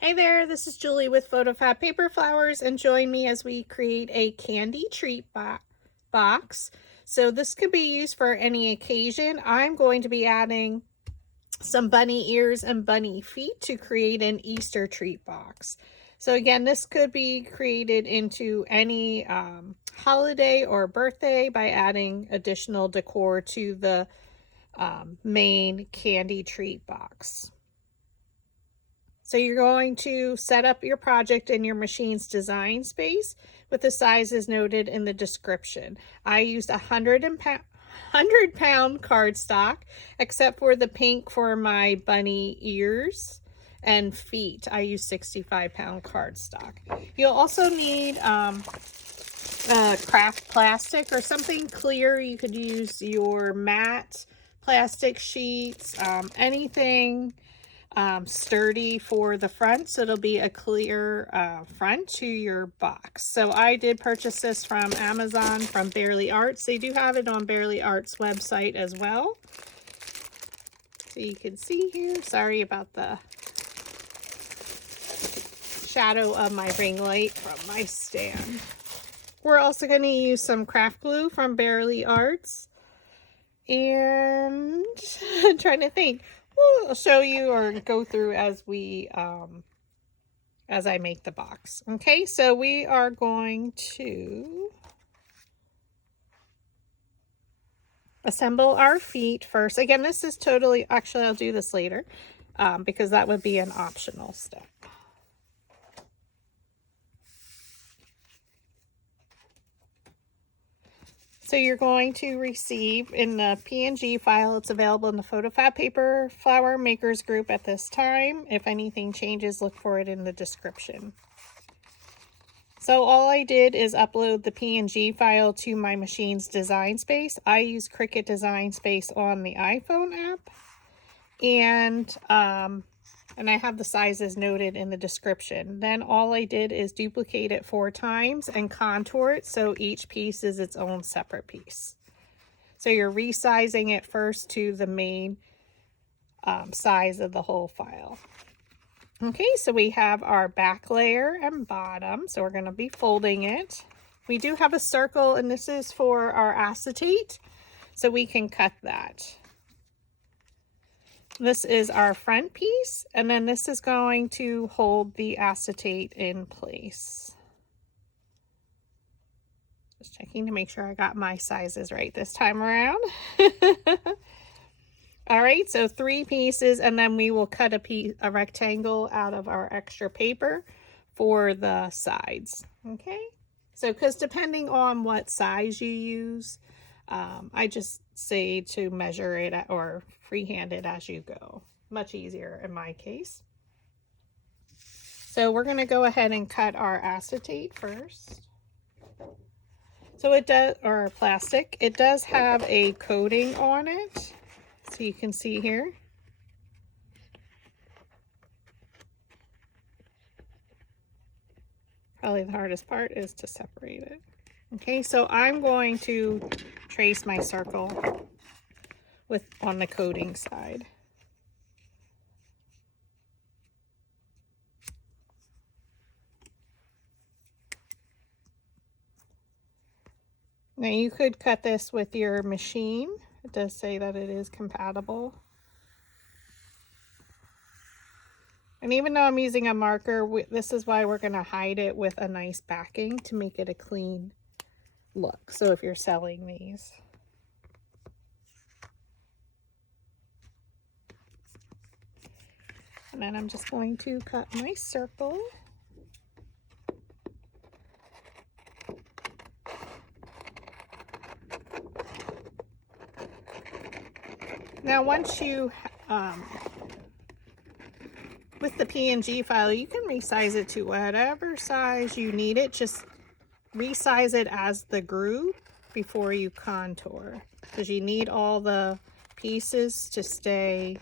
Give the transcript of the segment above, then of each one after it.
Hey there, this is Julie with PhotoFabPaperFlowers, and join me as we create a candy treat box. So this could be used for any occasion. I'm going to be adding some bunny ears and bunny feet to create an Easter treat box. So again, this could be created into any holiday or birthday by adding additional decor to the main candy treat box. So you're going to set up your project in your machine's design space with the sizes noted in the description. I used 100-pound cardstock, except for the pink for my bunny ears and feet. I use 65-pound cardstock. You'll also need craft plastic or something clear. You could use your matte plastic sheets, anything sturdy for the front, so it'll be a clear front to your box. So I did purchase this from Amazon from Barely Arts. They do have it on Barely Arts website as well. So you can see here, sorry about the shadow of my ring light from my stand. We're also going to use some craft glue from Barely Arts. And I'm trying to think. I'll show you or go through as we as I make the box. Okay, so we are going to assemble our feet first. Again, this is totally, actually I'll do this later because that would be an optional step. So you're going to receive in the PNG file, it's available in the PhotoFab Paper Flower Makers group at this time. If anything changes, look for it in the description. So all I did is upload the PNG file to my machine's design space. I use Cricut Design Space on the iPhone app. And I have the sizes noted in the description. Then all I did is duplicate it 4 times and contour it so each piece is its own separate piece. So you're resizing it first to the main size of the whole file. Okay, so we have our back layer and bottom, so we're going to be folding it. We do have a circle, and this is for our acetate, so we can cut that. This is our front piece, and then this is going to hold the acetate in place. Just checking to make sure I got my sizes right this time around. All right, so 3 pieces, and then we will cut a rectangle out of our extra paper for the sides. Okay, so because depending on what size you use, I just say to measure it or freehand it as you go. Much easier in my case. So we're going to go ahead and cut our acetate first. So it does, or plastic, it does have a coating on it. So you can see here. Probably the hardest part is to separate it. Okay, so I'm going to trace my circle on the coating side. Now you could cut this with your machine. It does say that it is compatible. And even though I'm using a marker, this is why we're going to hide it with a nice backing to make it a clean look. So if you're selling these. And then I'm just going to cut my circle. Now once you, with the PNG file, you can resize it to whatever size you need it. Just resize it as the groove before you contour, because you need all the pieces to stay,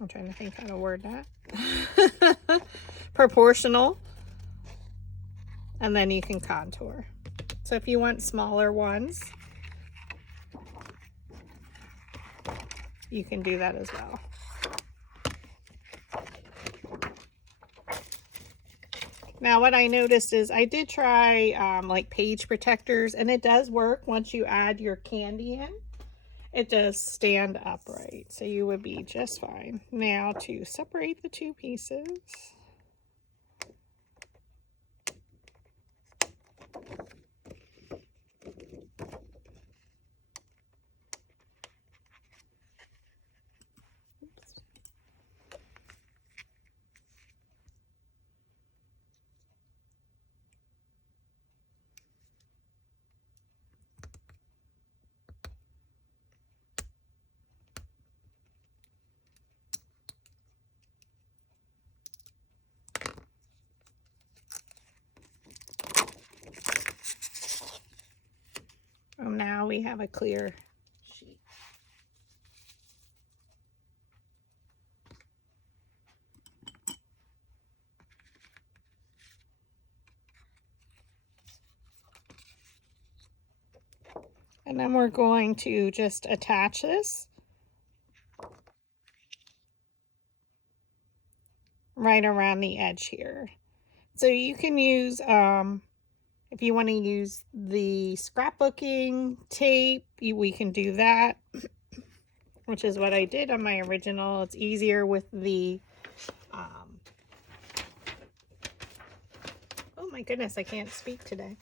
I'm trying to think how to word that, proportional, and then you can contour. So if you want smaller ones, you can do that as well. Now what I noticed is I did try like page protectors, and it does work once you add your candy in. It does stand upright, so you would be just fine. Now to separate the two pieces. Now we have a clear sheet. And then we're going to just attach this right around the edge here. So you can use, if you want to use the scrapbooking tape, we can do that, which is what I did on my original. It's easier with the, oh my goodness, I can't speak today.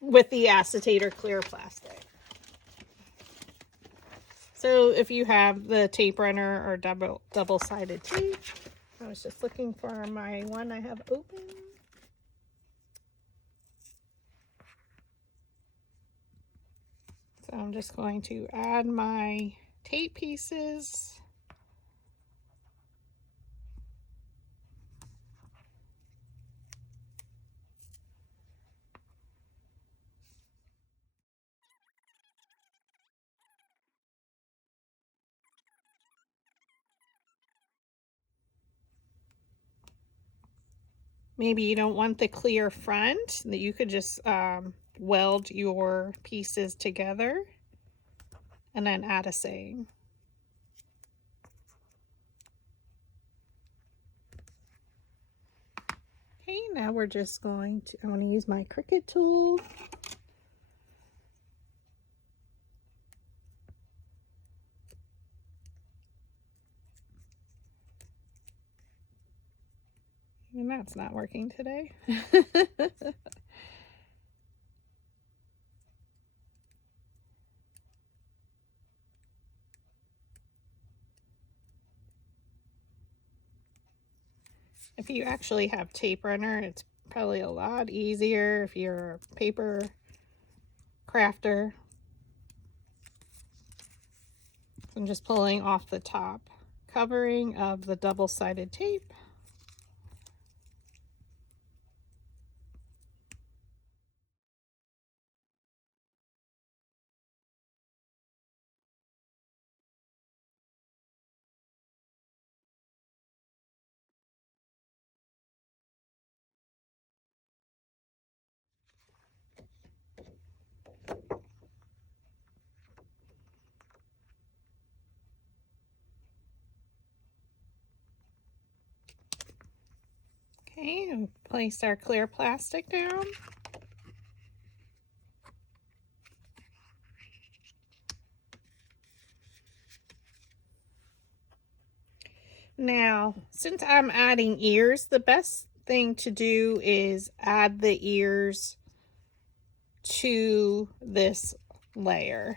With the acetate or clear plastic. So if you have the tape runner or double-sided tape, I was just looking for my one I have open. So I'm just going to add my tape pieces. Maybe you don't want the clear front, that you could just weld your pieces together and then add a saying. Okay, now we're just going to, I'm going to use my Cricut tool. And that's not working today. If you actually have tape runner, it's probably a lot easier if you're a paper crafter. I'm just pulling off the top covering of the double-sided tape. Okay, and place our clear plastic down. Now, since I'm adding ears, the best thing to do is add the ears to this layer.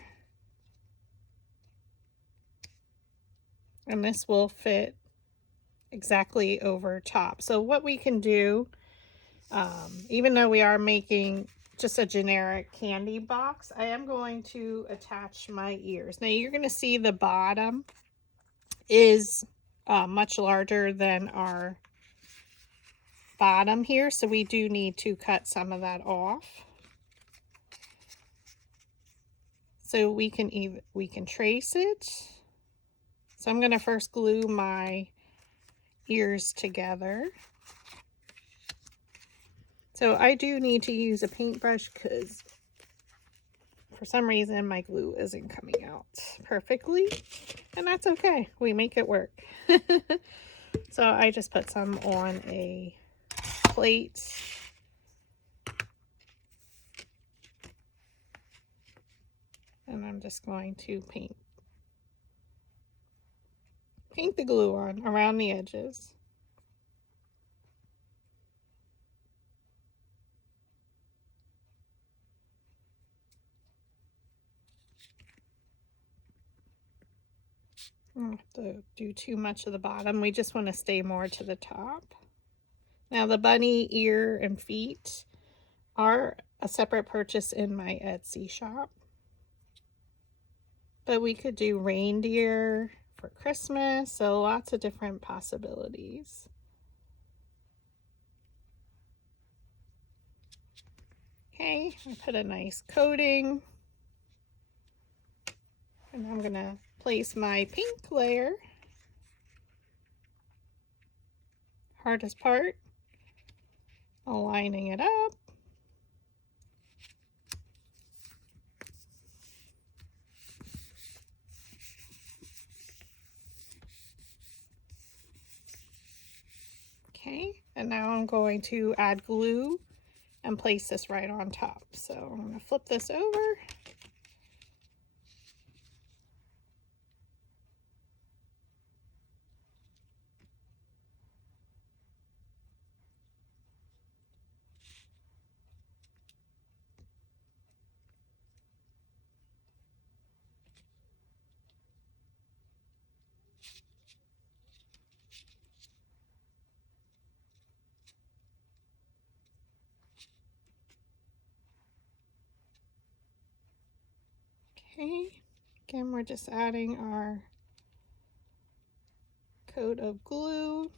And this will fit exactly over top. So what we can do, even though we are making just a generic candy box, I am going to attach my ears. Now you're going to see the bottom is much larger than our bottom here, so we do need to cut some of that off. So we can trace it. So I'm going to first glue my ears together. So I do need to use a paintbrush because for some reason my glue isn't coming out perfectly, and that's okay. We make it work. So I just put some on a plate. And I'm just going to paint the glue on around the edges. I don't have to do too much of the bottom. We just want to stay more to the top. Now the bunny ear and feet are a separate purchase in my Etsy shop. But we could do reindeer for Christmas, so lots of different possibilities. Okay, I put a nice coating. And I'm going to place my pink layer. Hardest part, aligning it up. Okay, and now I'm going to add glue and place this right on top. So I'm going to flip this over. Okay, again, we're just adding our coat of glue.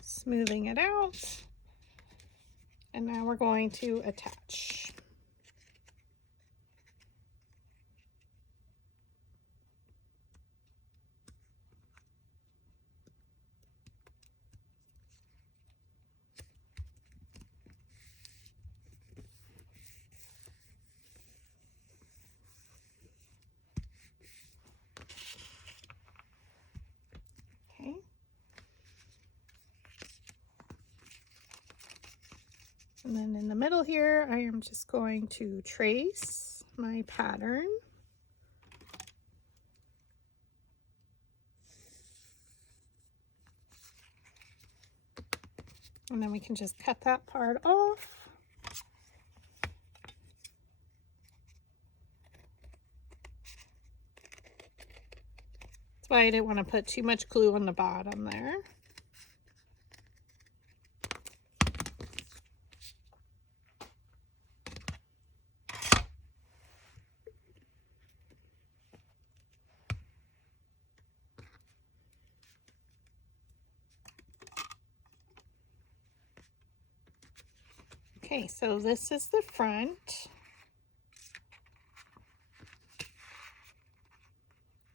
Smoothing it out. And now we're going to attach. Okay. And then in the middle here, I am just going to trace my pattern. And then we can just cut that part off. That's why I didn't want to put too much glue on the bottom there. Okay, so this is the front.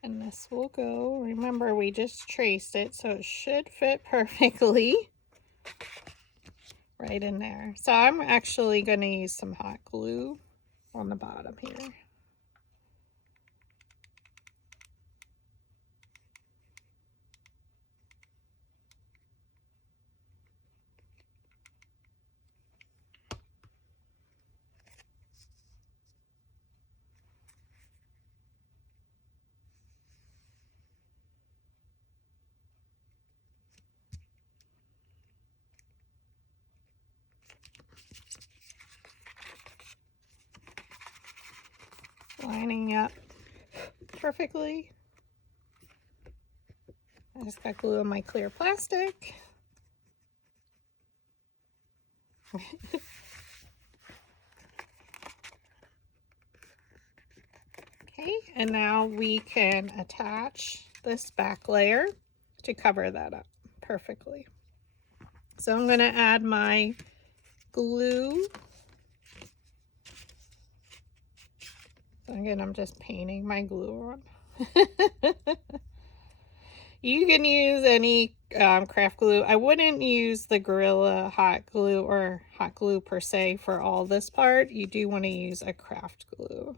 And this will go, remember we just traced it, so it should fit perfectly right in there. So I'm actually going to use some hot glue on the bottom here. Lining up perfectly. I just got glue on my clear plastic. Okay, and now we can attach this back layer to cover that up perfectly. So I'm going to add my glue. So again, I'm just painting my glue on. You can use any craft glue. I wouldn't use the Gorilla hot glue or hot glue per se for all this part. You do want to use a craft glue.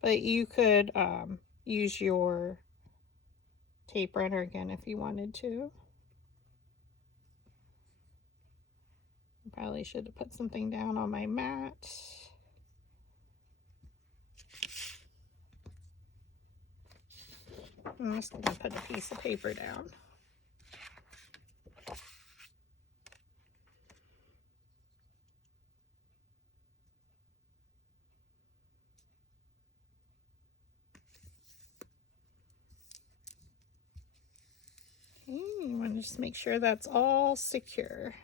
But you could use your tape runner again if you wanted to. Probably should have put something down on my mat. I'm just going to put a piece of paper down. Okay, you want to just make sure that's all secure.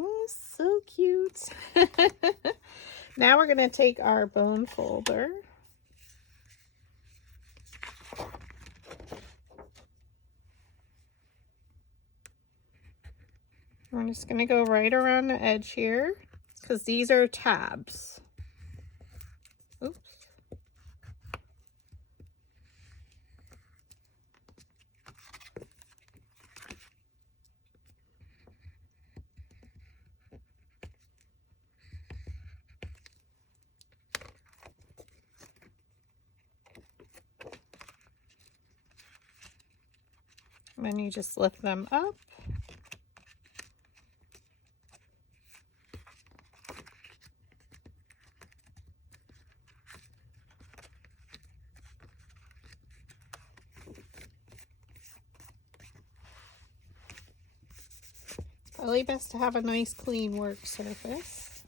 Oh, so cute. Now we're going to take our bone folder. We're just going to go right around the edge here because these are tabs. Oops. And then you just lift them up. Probably best to have a nice clean work surface.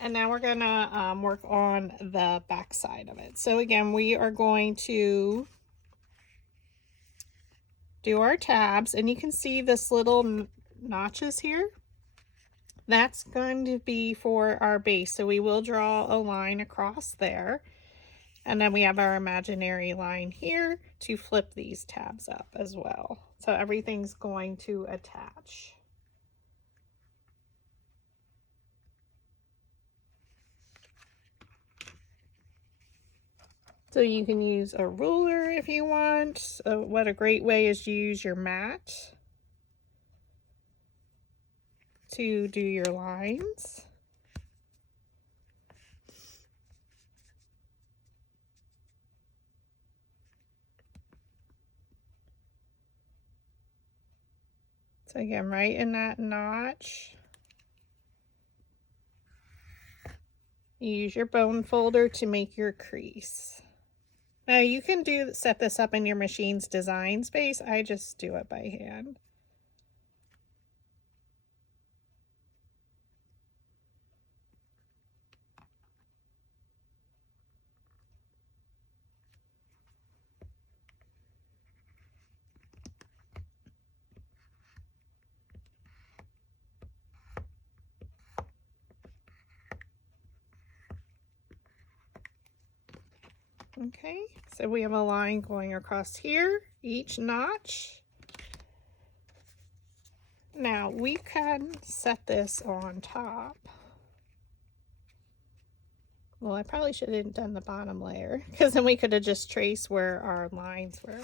And now we're gonna work on the back side of it. So again, we are going to do our tabs, and you can see this little notches here. That's going to be for our base. So we will draw a line across there. And then we have our imaginary line here to flip these tabs up as well. So everything's going to attach. So you can use a ruler if you want. What a great way is to use your mat to do your lines. So again, right in that notch, you use your bone folder to make your crease. Now you can set this up in your machine's design space. I just do it by hand. Okay, so we have a line going across here, each notch. Now we can set this on top. Well, I probably should have done the bottom layer because then we could have just traced where our lines were.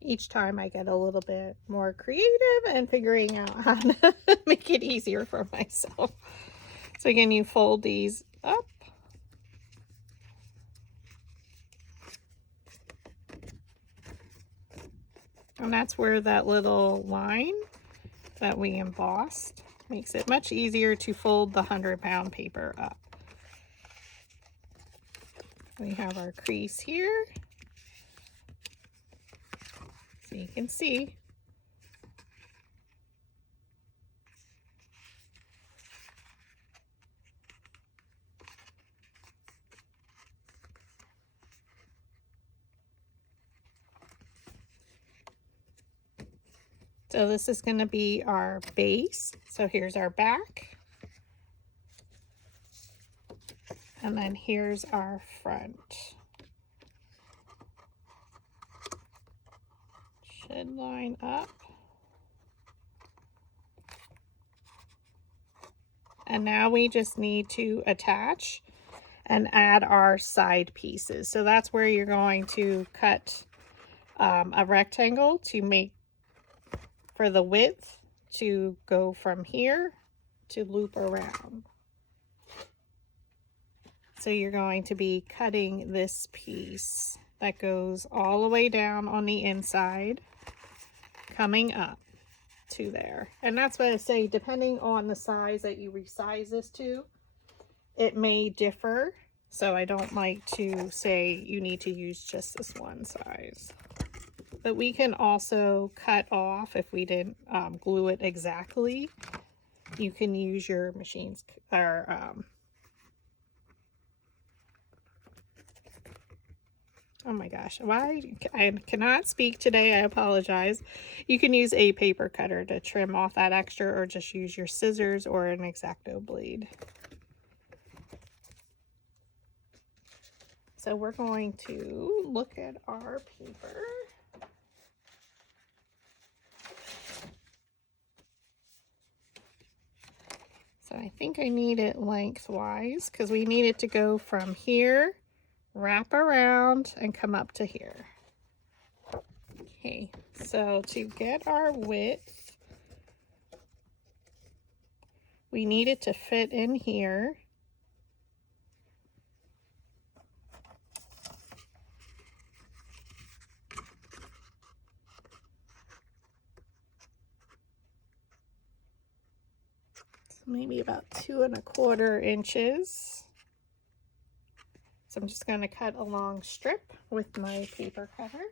Each time I get a little bit more creative and figuring out how to make it easier for myself. So again, you fold these up. And that's where that little line that we embossed makes it much easier to fold the 100-pound paper up. We have our crease here, so you can see. So this is going to be our base. So here's our back. And then here's our front. Should line up. And now we just need to attach and add our side pieces. So that's where you're going to cut a rectangle to make for the width to go from here to loop around. So you're going to be cutting this piece that goes all the way down on the inside, coming up to there. And that's what I say, depending on the size that you resize this to, it may differ. So I don't like to say you need to use just this one size. But we can also cut off if we didn't glue it exactly. You can use your machines or oh my gosh, why I cannot speak today, I apologize. You can use a paper cutter to trim off that extra, or just use your scissors or an X-Acto blade. So we're going to look at our paper. So I think I need it lengthwise because we need it to go from here, wrap around, and come up to here. Okay, so to get our width, we need it to fit in here. Maybe about 2 1/4 inches. So I'm just going to cut a long strip with my paper cutter.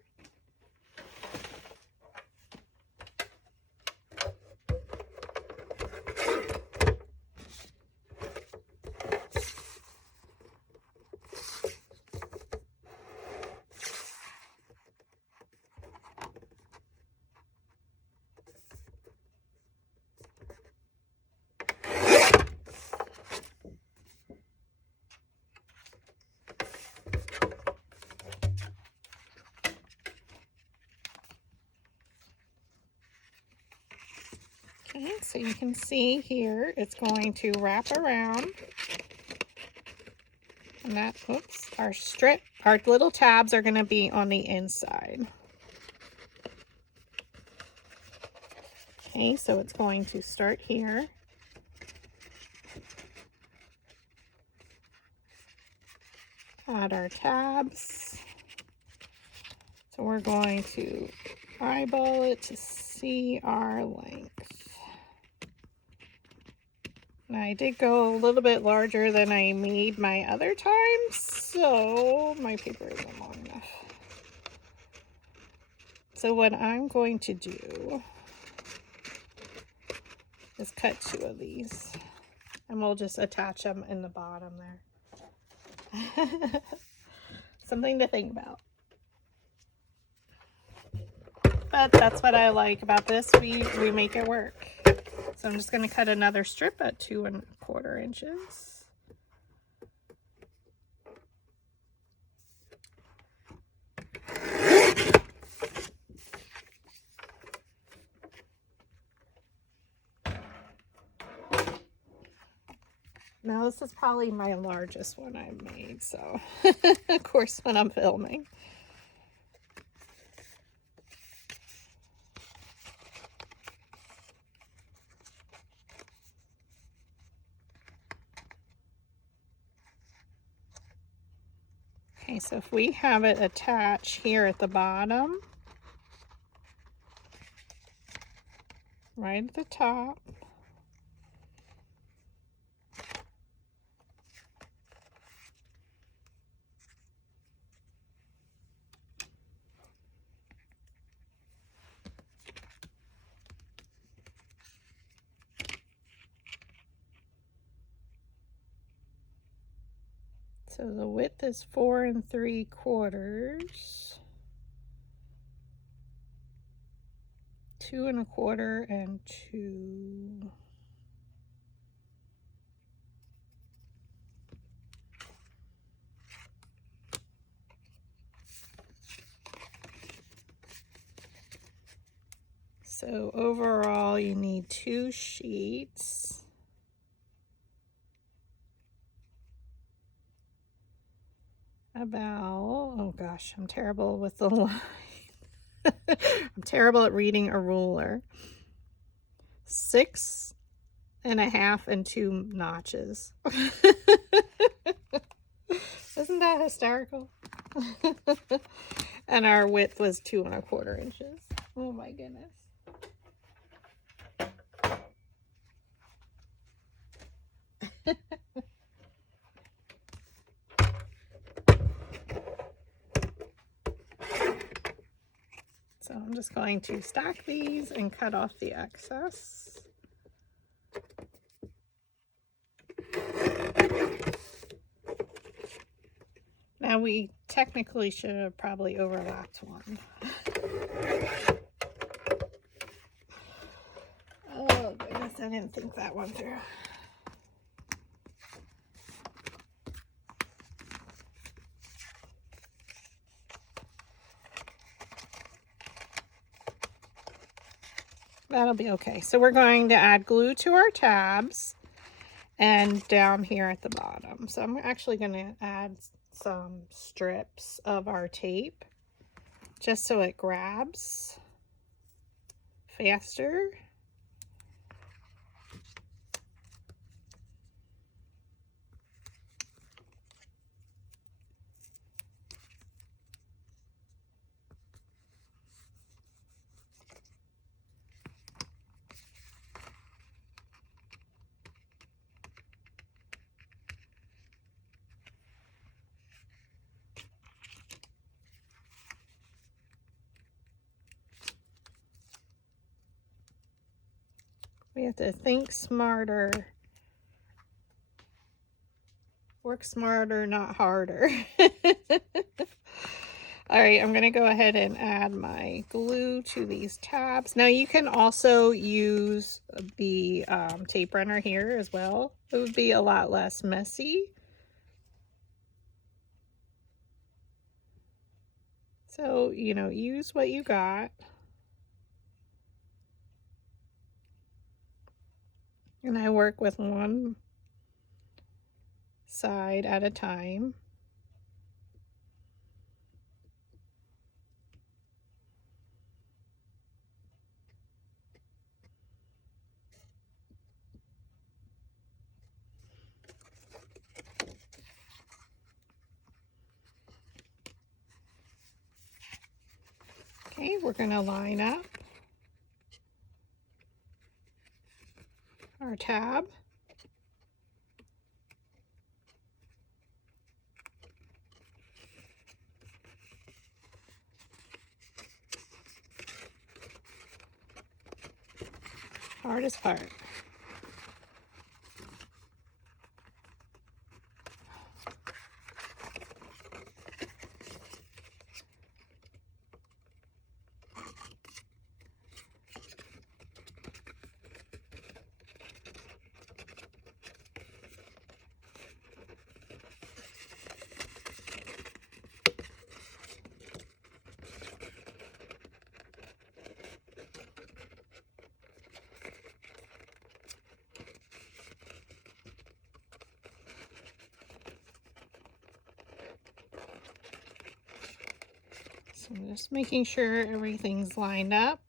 Okay, so you can see here, it's going to wrap around. And that, oops, our strip, our little tabs are going to be on the inside. Okay, so it's going to start here. Add our tabs. So we're going to eyeball it to see our length. And I did go a little bit larger than I made my other times, so my paper isn't long enough. So what I'm going to do is cut 2 of these, and we'll just attach them in the bottom there. Something to think about. But that's what I like about this. We make it work. So I'm just going to cut another strip at 2 1/4 inches. Now this is probably my largest one I've made, so of course when I'm filming. Okay, so if we have it attached here at the bottom, right at the top, So the width is 4 3/4, 2 1/4, and 2. So overall you need 2 sheets. About, oh gosh, I'm terrible with the line. I'm terrible at reading a ruler. 6 1/2 and 2 notches. Isn't that hysterical? And our width was 2 1/4 inches. Oh my goodness. So I'm just going to stack these and cut off the excess. Now we technically should have probably overlapped one. Oh goodness, I didn't think that one through. That'll be okay. So we're going to add glue to our tabs and down here at the bottom. So I'm actually going to add some strips of our tape just so it grabs faster. We have to think smarter. Work smarter, not harder. All right, I'm going to go ahead and add my glue to these tabs. Now you can also use the tape runner here as well. It would be a lot less messy. So, you know, use what you got. And I work with one side at a time. Okay, we're going to line up our tab. Hardest part. So I'm just making sure everything's lined up.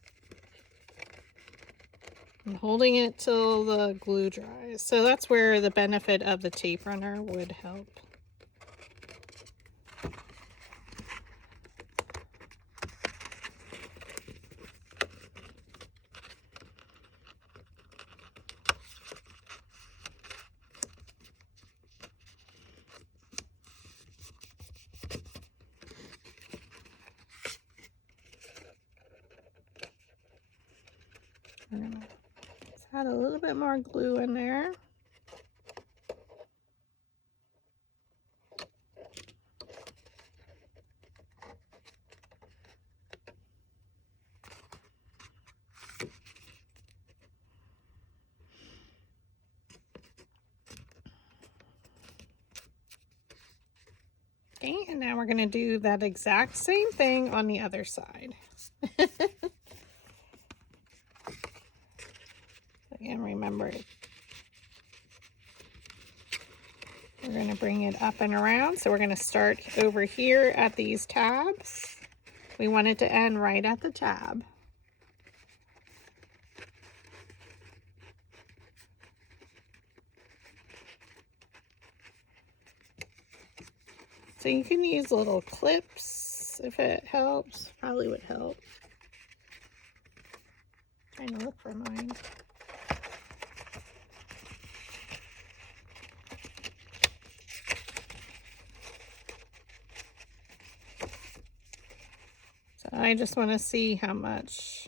I'm holding it till the glue dries. So that's where the benefit of the tape runner would help. Let's add a little bit more glue in there. Okay, and now we're going to do that exact same thing on the other side. Again, remember, we're going to bring it up and around. So we're going to start over here at these tabs. We want it to end right at the tab. So you can use little clips if it helps. Probably would help. Trying to look for mine. So I just want to see how much.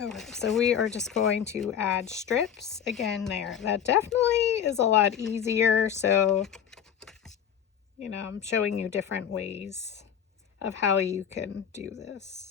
Okay, so we are just going to add strips again there. That definitely is a lot easier. So, you know, I'm showing you different ways of how you can do this.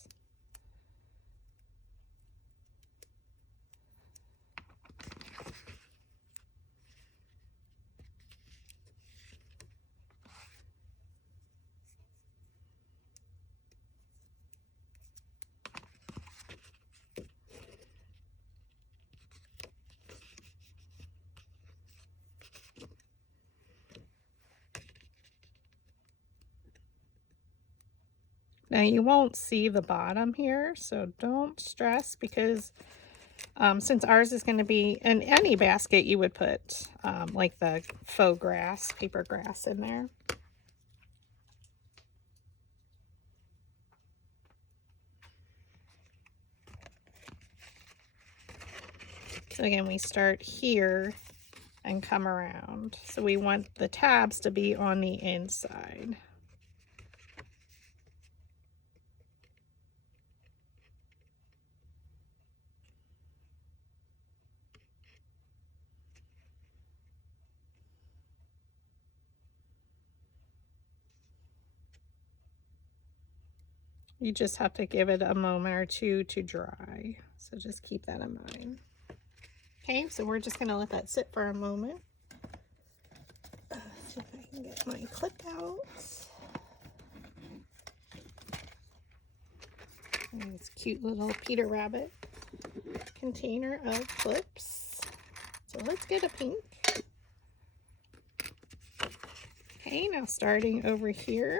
Now you won't see the bottom here, so don't stress, because since ours is going to be in any basket, you would put like the faux grass, paper grass in there. So again, we start here and come around. So we want the tabs to be on the inside. You just have to give it a moment or two to dry. So just keep that in mind. Okay, so we're just gonna let that sit for a moment. See if I can get my clip out. And this cute little Peter Rabbit container of clips. So let's get a pink. Okay, now starting over here.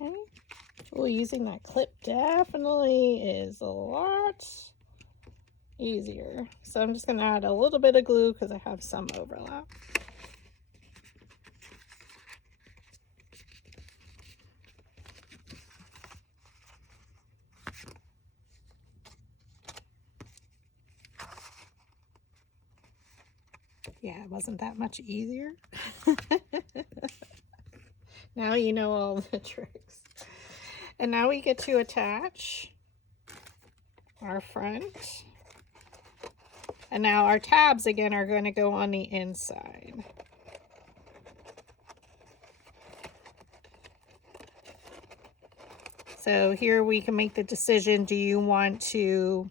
Okay. Well, using that clip definitely is a lot easier. So I'm just going to add a little bit of glue because I have some overlap. Yeah, it wasn't that much easier. Now you know all the tricks. And now we get to attach our front. And now our tabs again are going to go on the inside. So here we can make the decision, do you want to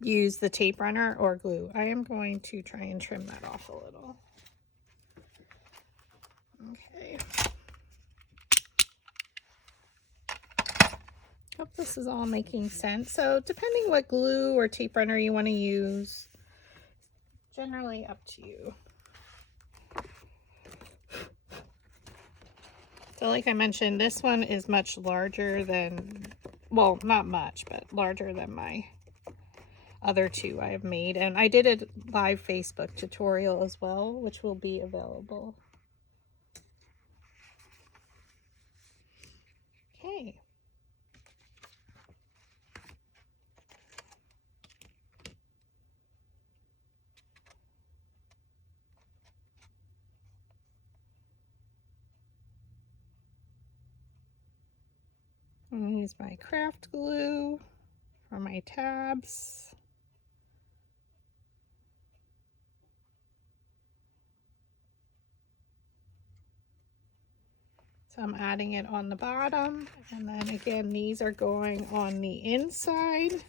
use the tape runner or glue? I am going to try and trim that off a little. Okay. Hope this is all making sense. So depending what glue or tape runner you want to use, generally up to you. So like I mentioned, this one is much larger than well, not much, but larger than my other two I have made. And I did a live Facebook tutorial as well, which will be available. Okay. I'm going to use my craft glue for my tabs. So I'm adding it on the bottom, and then again these are going on the inside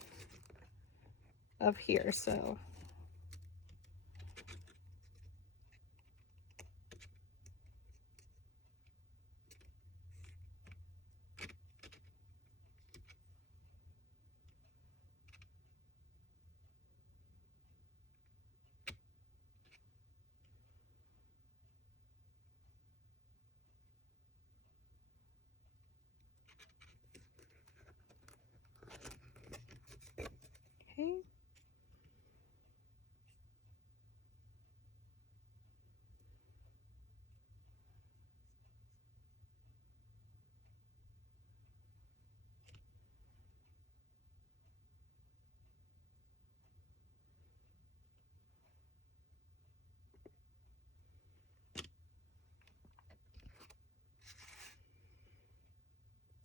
of here. So okay.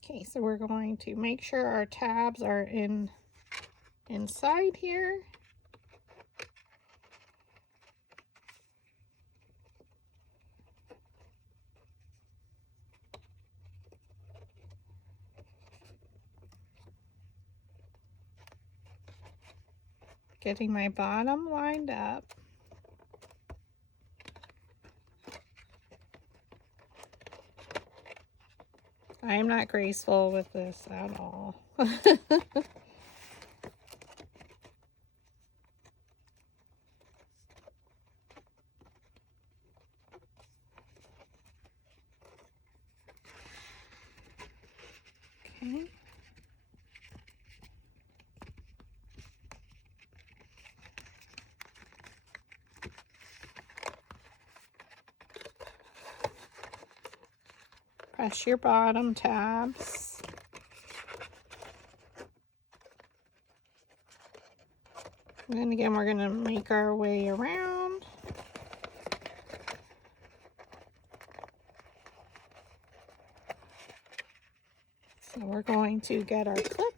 Okay, so we're going to make sure our tabs are inside here. Getting my bottom lined up. I am not graceful with this at all. Okay. Press your bottom tabs. And then again, we're going to make our way around. So we're going to get our clip.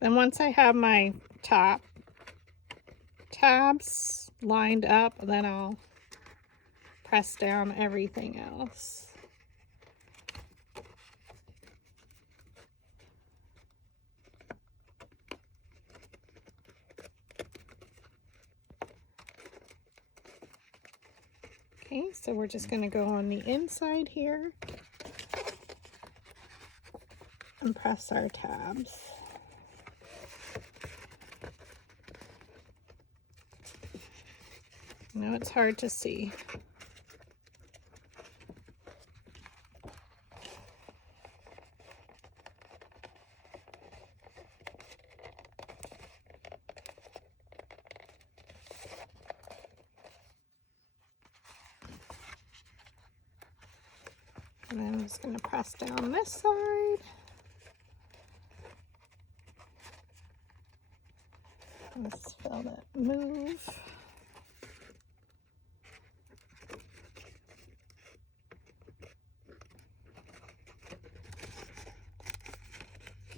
Then once I have my top tabs lined up, then I'll press down everything else. Okay, so we're just going to go on the inside here and press our tabs. I know it's hard to see. And then I'm just going to press down this side. Let's fill that move.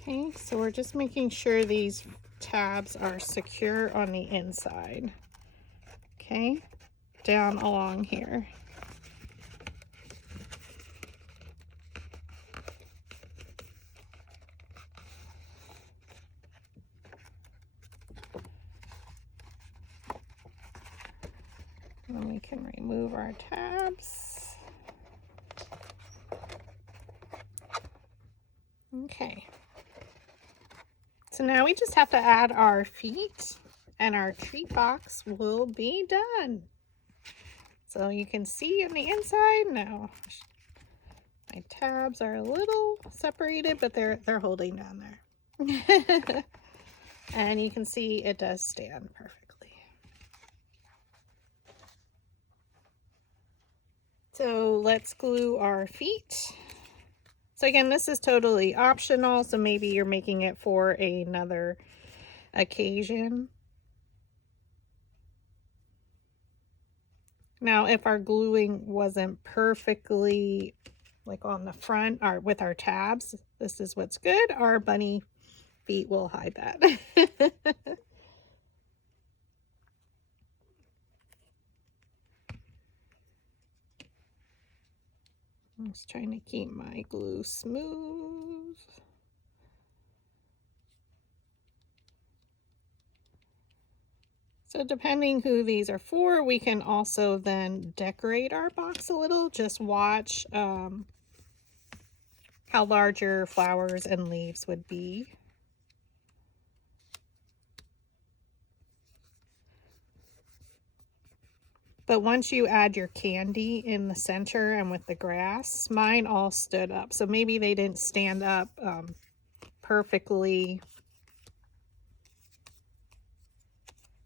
Okay, so we're just making sure these tabs are secure on the inside. Okay, down along here. And we can remove our tabs. Okay. So now we just have to add our feet and our treat box will be done. So you can see on the inside now. My tabs are a little separated, but they're holding down there. And you can see it does stand perfectly. So let's glue our feet. So again, this is totally optional, so maybe you're making it for another occasion. Now, if our gluing wasn't perfectly like on the front or with our tabs, this is what's good. Our bunny feet will hide that. I'm just trying to keep my glue smooth. So depending who these are for, we can also then decorate our box a little. Just watch how large your flowers and leaves would be. But once you add your candy in the center and with the grass, mine all stood up. So maybe they didn't stand up perfectly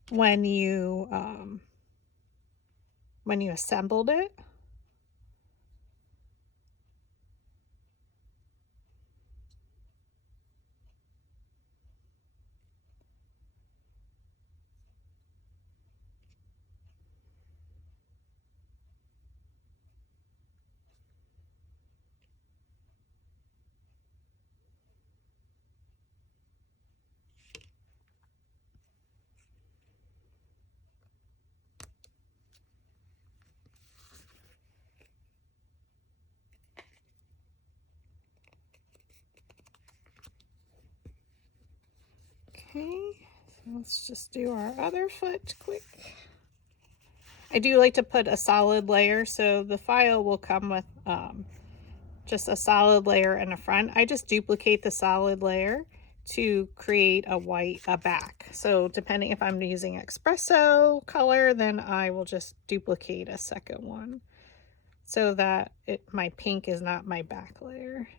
when you assembled it. Okay, so let's just do our other foot quick. I do like to put a solid layer, so the file will come with just a solid layer in the front. I just duplicate the solid layer to create a back. So depending if I'm using espresso color, then I will just duplicate a second one so that my pink is not my back layer.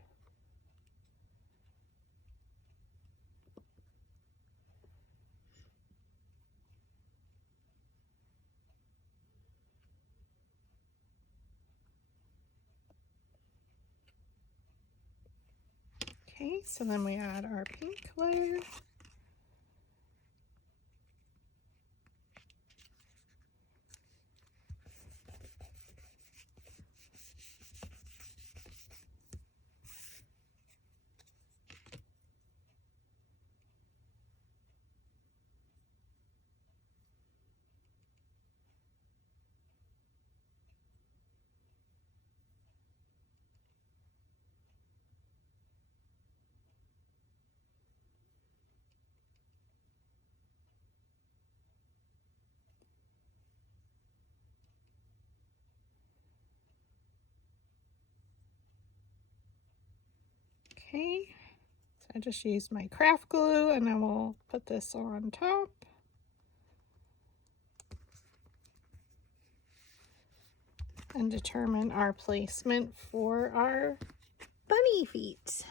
Okay, so then we add our pink layer. Okay, so I just used my craft glue and then we'll put this on top. And determine our placement for our bunny feet.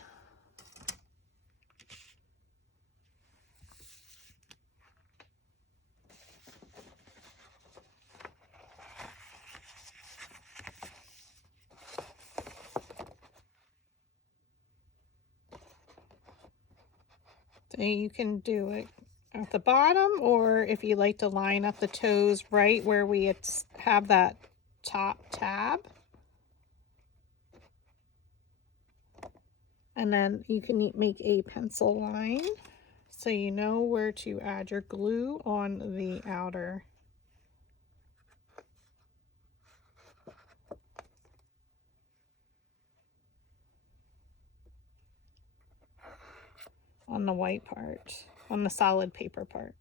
So you can do it at the bottom, or if you like to line up the toes right where we have that top tab. And then you can make a pencil line so you know where to add your glue on the outer. On the white part, on the solid paper part.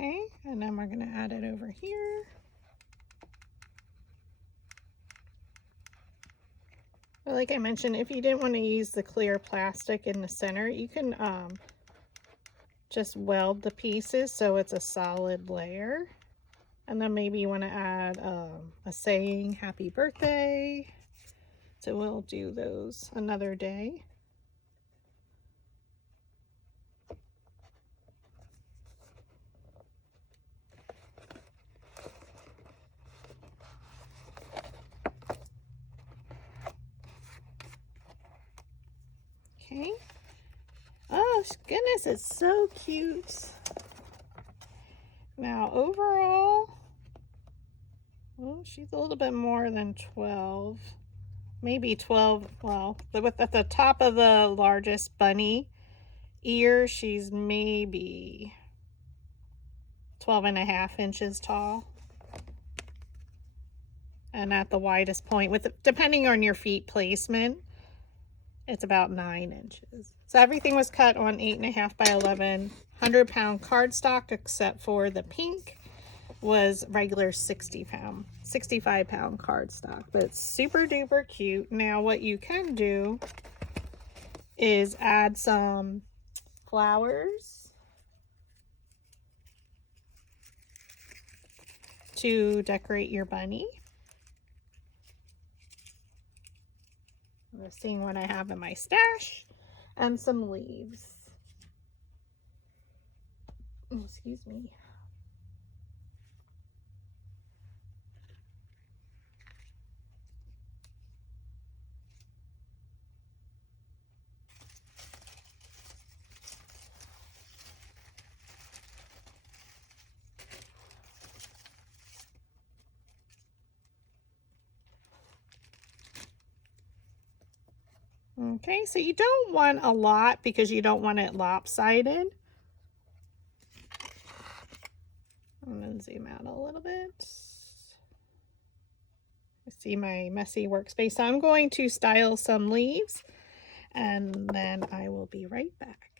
Okay, and then we're going to add it over here. But like I mentioned, if you didn't want to use the clear plastic in the center, you can just weld the pieces so it's a solid layer. And then maybe you want to add a saying, happy birthday. So we'll do those another day. Okay. Oh goodness, it's so cute. Now overall, well, she's a little bit more than 12. Maybe 12, well, at the top of the largest bunny ear, she's maybe 12.5 inches tall. And at the widest point, depending on your feet placement, it's about 9 inches. So everything was cut on 8.5 by 11, 100-pound cardstock, except for the pink was regular 65-pound cardstock. But it's super duper cute. Now what you can do is add some flowers to decorate your bunny. I'm just seeing what I have in my stash, and some leaves. Oh, excuse me. Okay, so you don't want a lot because you don't want it lopsided. I'm going to zoom out a little bit. I see my messy workspace. So I'm going to style some leaves, and then I will be right back.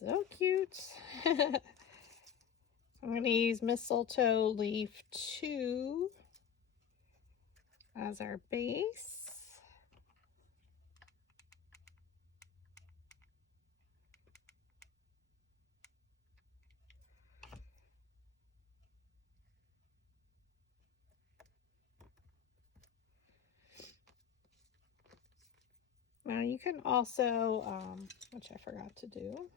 So cute. I'm going to use Mistletoe Leaf 2 as our base. Now you can also, which I forgot to do,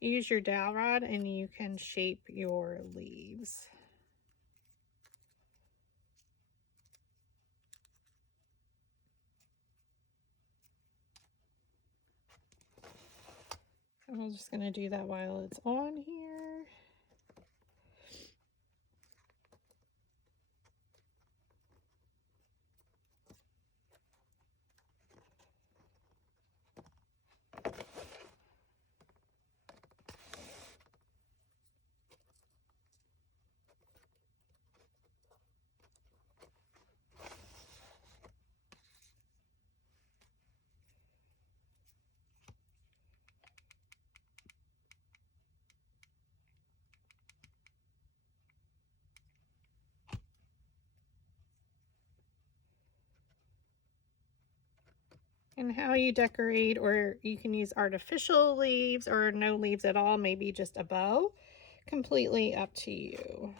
use your dowel rod and you can shape your leaves. I'm just going to do that while it's on here. And how you decorate, or you can use artificial leaves or no leaves at all, maybe just a bow. Completely up to you.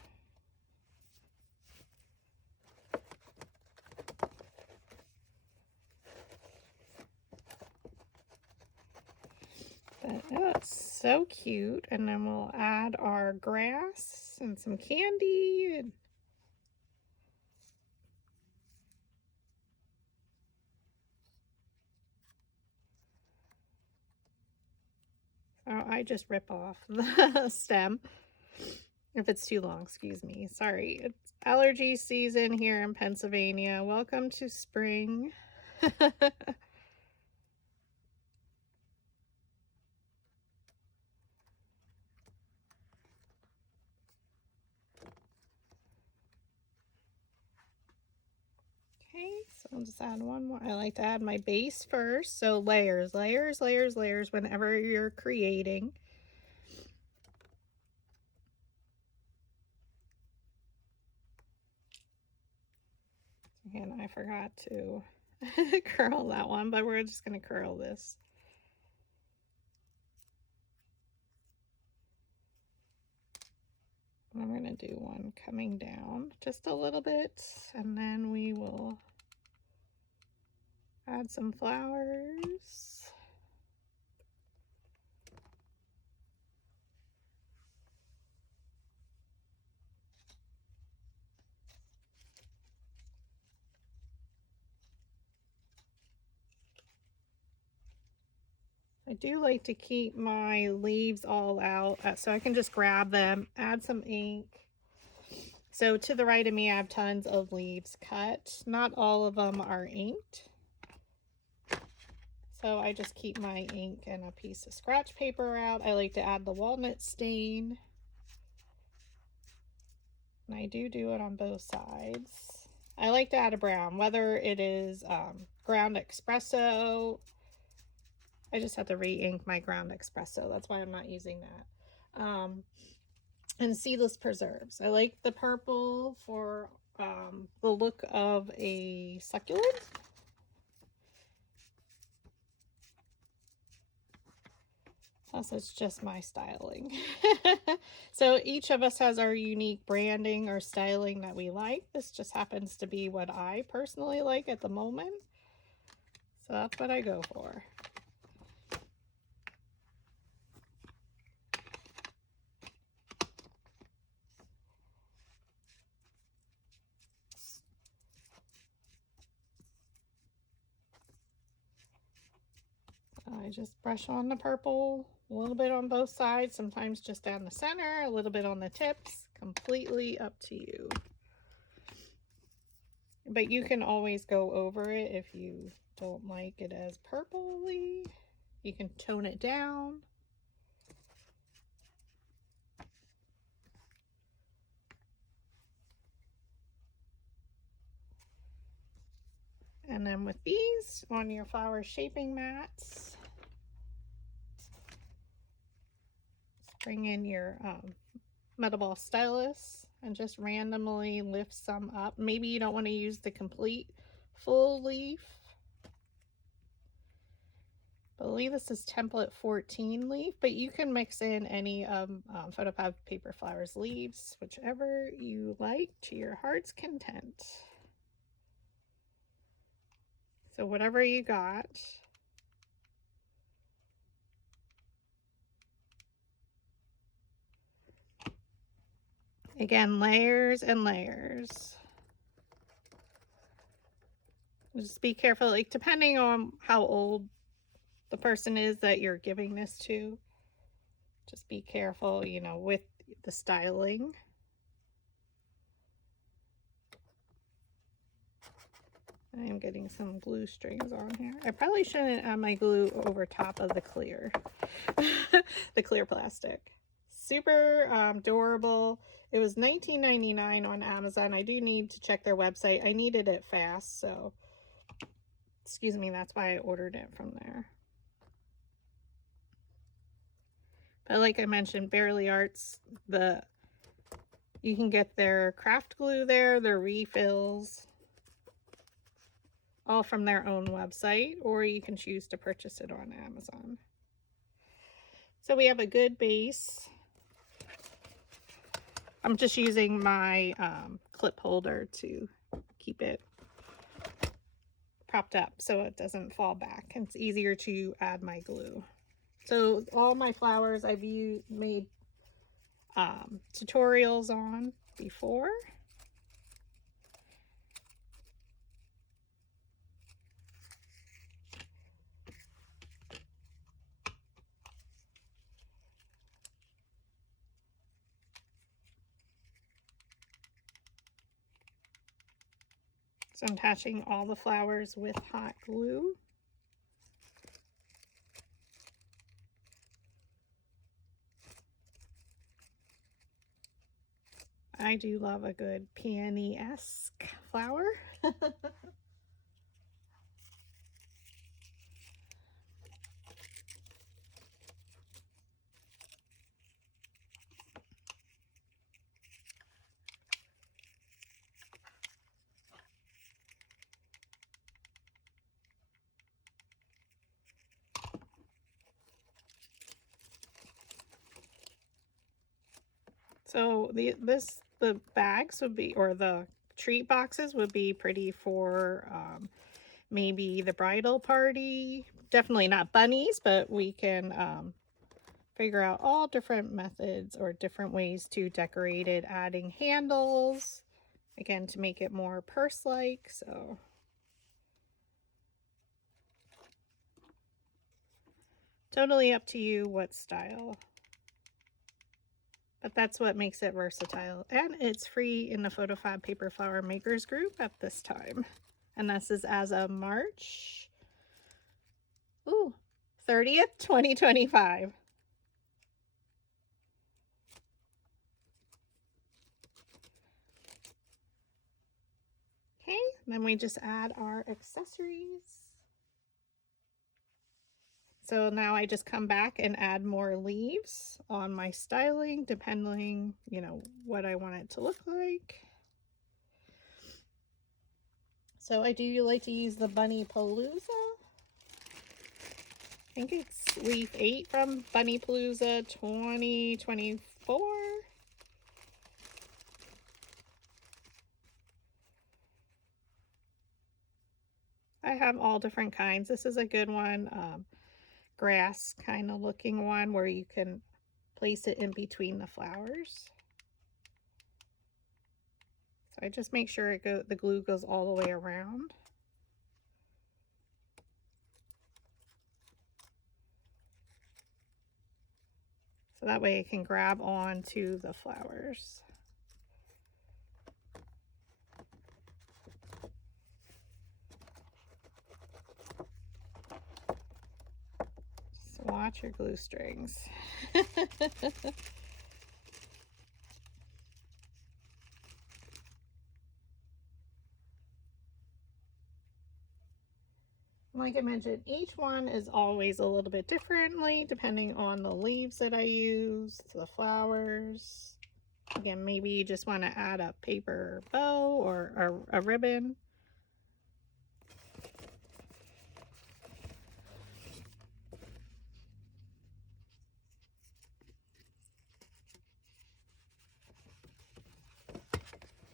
But oh, it's so cute. And then we'll add our grass and some candy. Oh, I just rip off the stem if it's too long, excuse me. Sorry. It's allergy season here in Pennsylvania. Welcome to spring. Okay, So I'll just add one more. I like to add my base first. So layers, layers, layers, layers whenever you're creating. And I forgot to curl that one, but we're just going to curl this. I'm going to do one coming down just a little bit, and then we will add some flowers. I do like to keep my leaves all out so I can just grab them, add some ink. So to the right of me, I have tons of leaves cut. Not all of them are inked. So I just keep my ink and a piece of scratch paper out. I like to add the walnut stain. And I do it on both sides. I like to add a brown, whether it is ground espresso. I just have to re-ink my ground espresso. That's why I'm not using that. And seedless preserves. I like the purple for the look of a succulent. Plus, it's just my styling. So each of us has our unique branding or styling that we like. This just happens to be what I personally like at the moment. So that's what I go for. I just brush on the purple, a little bit on both sides, sometimes just down the center, a little bit on the tips, completely up to you. But you can always go over it if you don't like it as purpley. You can tone it down. And then with these on your flower shaping mats, bring in your metal ball stylus and just randomly lift some up. Maybe you don't want to use the complete full leaf. I believe this is template 14 leaf, but you can mix in any of PhotoFabPaperFlowers leaves, whichever you like to your heart's content. So whatever you got. Again, layers and layers. Just be careful, like depending on how old the person is that you're giving this to. Just be careful, you know, with the styling. I am getting some glue strings on here. I probably shouldn't add my glue over top of the clear, the clear plastic. Super durable. It was $19.99 on Amazon. I do need to check their website. I needed it fast, so excuse me, that's why I ordered it from there. But like I mentioned, Bearly Arts, you can get their craft glue there, their refills, all from their own website, or you can choose to purchase it on Amazon. So we have a good base. I'm just using my clip holder to keep it propped up so it doesn't fall back. It's easier to add my glue. So all my flowers I've made tutorials on before. So I'm attaching all the flowers with hot glue. I do love a good peony-esque flower. So the bags would be, or the treat boxes would be pretty for maybe the bridal party. Definitely not bunnies, but we can figure out all different methods or different ways to decorate it, adding handles, again, to make it more purse-like. So totally up to you what style. But that's what makes it versatile. And it's free in the PhotoFab Paper Flower Makers group at this time. And this is as of March 30th, 2025. Okay, then we just add our accessories. So now I just come back and add more leaves on my styling, depending, what I want it to look like. So I do like to use the Bunny Palooza. I think it's leaf 8 from Bunny Palooza 2024. I have all different kinds. This is a good one. Grass kind of looking one where you can place it in between the flowers. So I just make sure the glue goes all the way around. So that way it can grab on to the flowers. Just watch your glue strings. Like I mentioned, each one is always a little bit differently depending on the leaves that I use, the flowers. Again, maybe you just want to add a paper bow or a ribbon.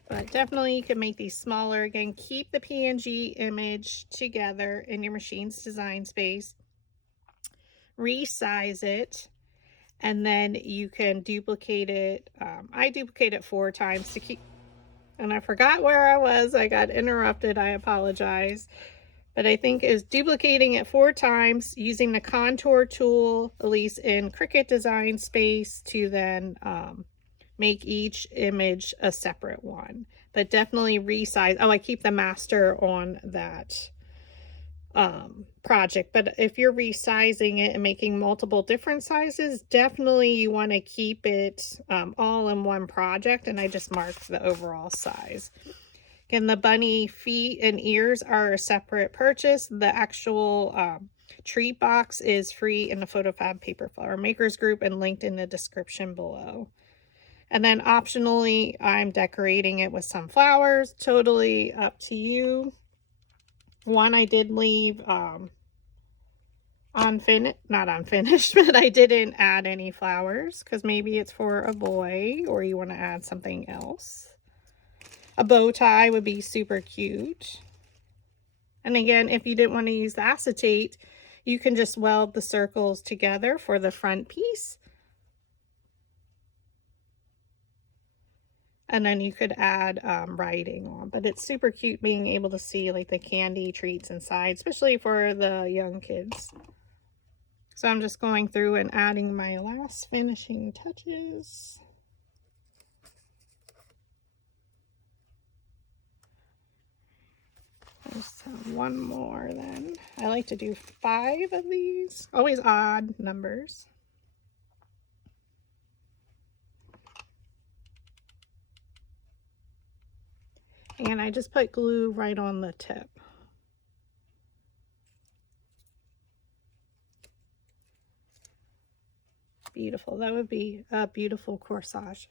But definitely you can make these smaller. Again, keep the PNG image together in your machine's design space. Resize it, and then you can duplicate it. I duplicate it 4 times to keep, and I forgot where I was. I got interrupted. I apologize. But I think is duplicating it 4 times using the contour tool, at least in Cricut Design Space, to then make each image a separate one. But definitely resize. Oh, I keep the master on that project. But if you're resizing it and making multiple different sizes, definitely you want to keep it all in one project. And I just marked the overall size. Again, the bunny feet and ears are a separate purchase. The actual treat box is free in the PhotoFab Paper Flower Makers group and linked in the description below. And then optionally, I'm decorating it with some flowers. Totally up to you. One I did leave not unfinished, but I didn't add any flowers because maybe it's for a boy or you want to add something else. A bow tie would be super cute. And again, if you didn't want to use the acetate, you can just weld the circles together for the front piece. And then you could add writing on. But it's super cute being able to see like the candy treats inside, especially for the young kids. So I'm just going through and adding my last finishing touches. Just one more then. I like to do 5 of these. Always odd numbers. And I just put glue right on the tip. Beautiful. That would be a beautiful corsage.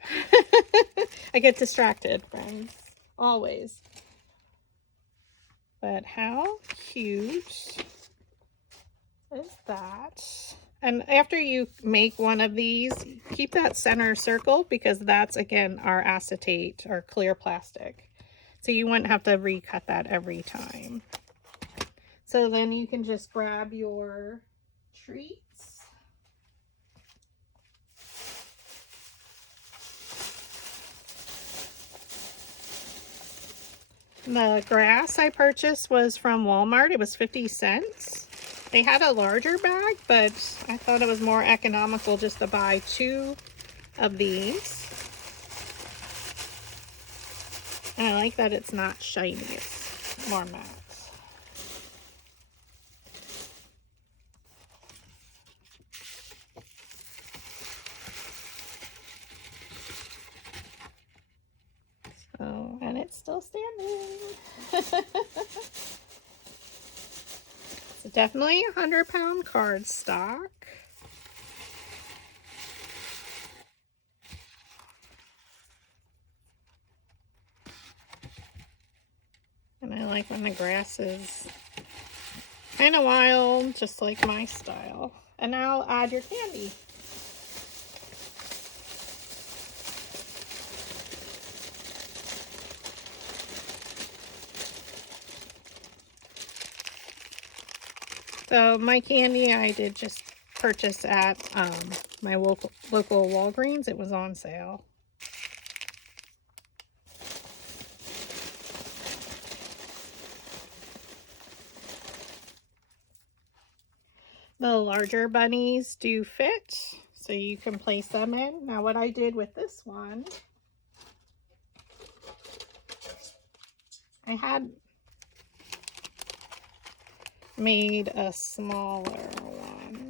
I get distracted, friends. Always. But how cute is that? And after you make one of these, keep that center circle because that's, again, our acetate or clear plastic. So you wouldn't have to recut that every time. So then you can just grab your treats. The grass I purchased was from Walmart. It was 50 cents. They had a larger bag, but I thought it was more economical just to buy 2 of these. And I like that it's not shiny, it's more matte. So, and it's still standing. It's definitely 100-pound cardstock. And I like when the grass is kind of wild, just like my style. And now add your candy. So my candy I did just purchase at my local Walgreens. It was on sale. The larger bunnies do fit, so you can place them in. Now what I did with this one, I had made a smaller one.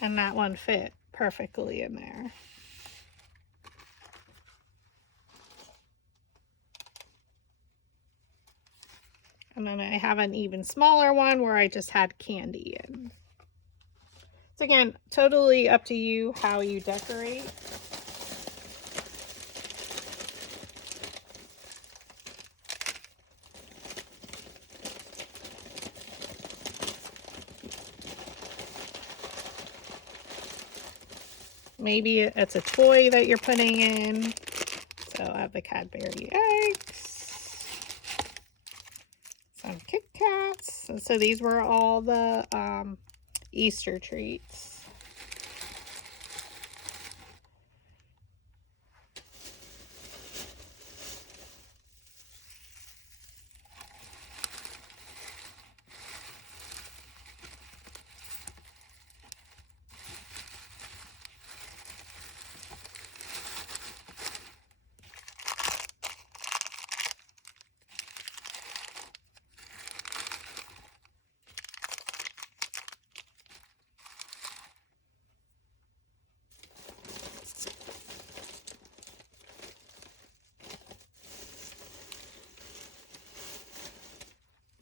And that one fit perfectly in there. And then I have an even smaller one where I just had candy in. So again, totally up to you how you decorate. Maybe it's a toy that you're putting in. So I have the Cadbury eggs, some Kit Kats. And so these were all the Easter treats.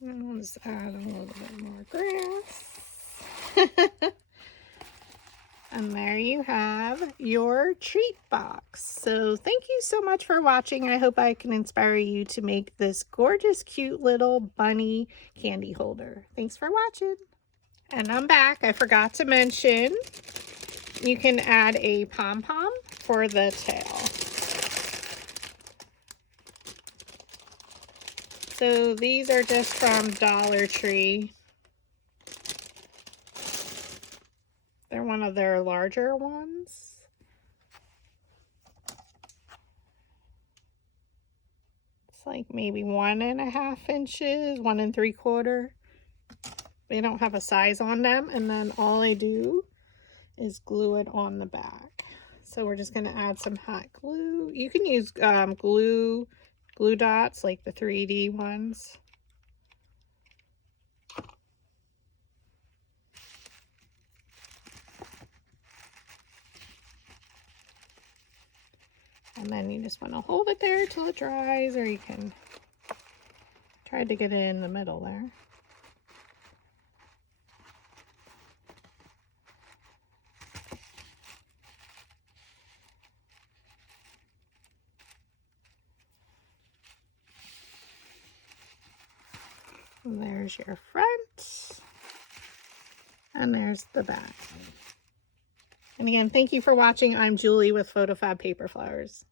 And I'll just add a little bit more grass. And there you have your treat box. So thank you so much for watching. I hope I can inspire you to make this gorgeous, cute little bunny candy holder. Thanks for watching. And I'm back. I forgot to mention, you can add a pom-pom for the tail. So these are just from Dollar Tree. They're one of their larger ones. It's like maybe 1.5 inches, 1 3/4. They don't have a size on them. And then all I do is glue it on the back. So we're just going to add some hot glue. You can use glue dots like the 3D ones. And then you just want to hold it there till it dries, or you can try to get it in the middle there. And there's your front. And there's the back. And again, thank you for watching. I'm Julie with PhotoFab Paper Flowers.